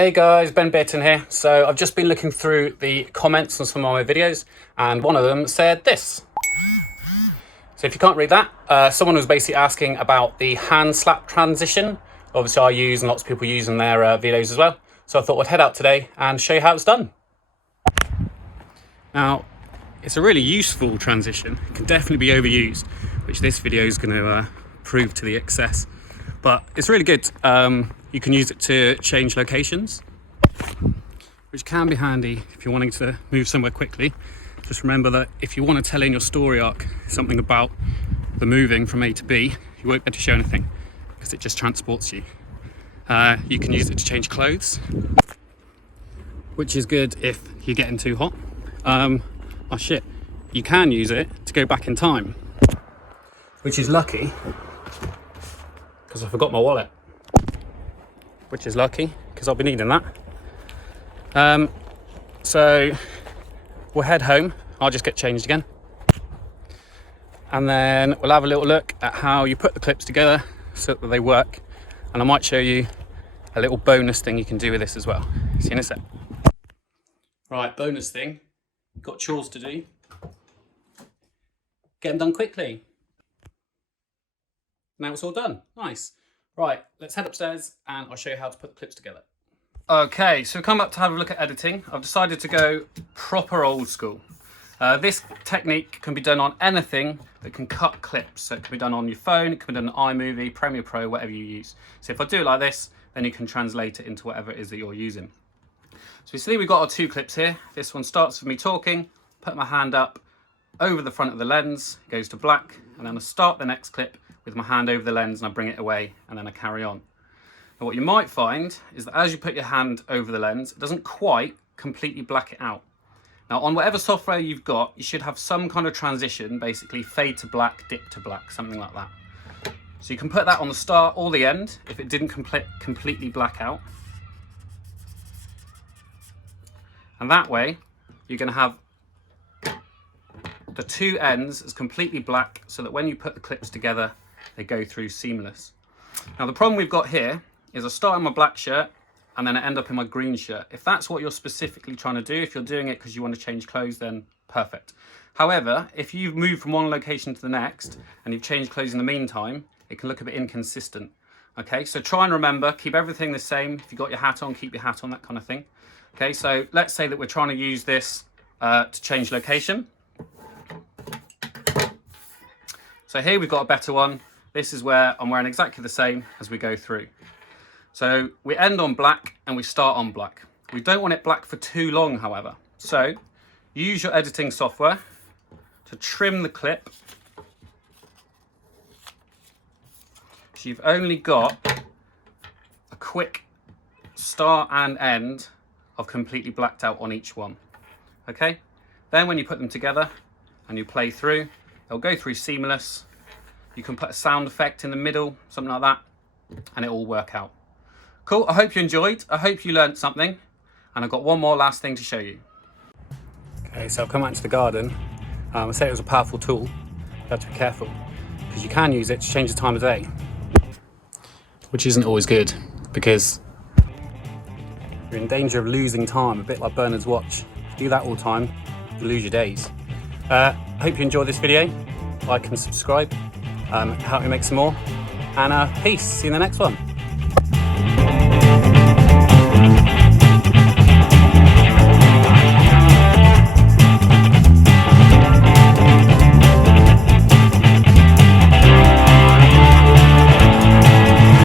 Hey guys, Ben Bearton here. So I've just been looking through the comments on some of my videos and one of them said this. So if you can't read that, someone was basically asking about the hand slap transition. Obviously I use and lots of people use in their videos as well. So I thought I'd head out today and show you how it's done. Now, it's a really useful transition. It can definitely be overused, which this video is going to prove to the excess. But it's really good. You can use it to change locations, which can be handy if you're wanting to move somewhere quickly. Just remember that if you want to tell in your story arc something about the moving from A to B, you won't be able to show anything because it just transports you. You can use it to change clothes, which is good if you're getting too hot. Oh shit, you can use it to go back in time, which is lucky because I forgot my wallet, which is lucky because I'll be needing that. So we'll head home. I'll just get changed again, and then we'll have a little look at how you put the clips together so that they work, and I might show you a little bonus thing you can do with this as well. See you in a sec. Right, bonus thing. Got chores to do. Get them done quickly. Now it's all done. Nice. Right, let's head upstairs and I'll show you how to put the clips together. Okay, so come up to have a look at editing. I've decided to go proper old school. This technique can be done on anything that can cut clips. So it can be done on your phone, it can be done on iMovie, Premiere Pro, whatever you use. So if I do it like this, then you can translate it into whatever it is that you're using. So you see we've got our two clips here. This one starts with me talking, put my hand up over the front of the lens, goes to black, and then I start the next clip with my hand over the lens and I bring it away and then I carry on. Now what you might find is that as you put your hand over the lens, it doesn't quite completely black it out. Now on whatever software you've got, you should have some kind of transition, basically fade to black, dip to black, something like that. So you can put that on the start or the end if it didn't completely black out. And that way, you're going to have the two ends as completely black so that when you put the clips together, they go through seamless. Now the problem we've got here is I start in my black shirt and then I end up in my green shirt. If that's what you're specifically trying to do, if you're doing it because you want to change clothes, then perfect. However, if you've moved from one location to the next and you've changed clothes in the meantime, it can look a bit inconsistent. Okay, so try and remember, keep everything the same. If you've got your hat on, keep your hat on, that kind of thing. Okay, so let's say that we're trying to use this to change location. So here we've got a better one. This is where I'm wearing exactly the same as we go through. So we end on black and we start on black. We don't want it black for too long, however. So use your editing software to trim the clip. So you've only got a quick start and end of completely blacked out on each one. Okay, then when you put them together and you play through, they'll go through seamless. You can put a sound effect in the middle, something like that, and it'll all work out. Cool, I hope you enjoyed. I hope you learned something. And I've got one more last thing to show you. Okay, so I've come out into the garden. I said it was a powerful tool. You have to be careful because you can use it to change the time of day, which isn't always good because you're in danger of losing time, a bit like Bernard's watch. If you do that all the time, you lose your days. I hope you enjoyed this video. Like and subscribe, help me make some more, and peace, see you in the next one.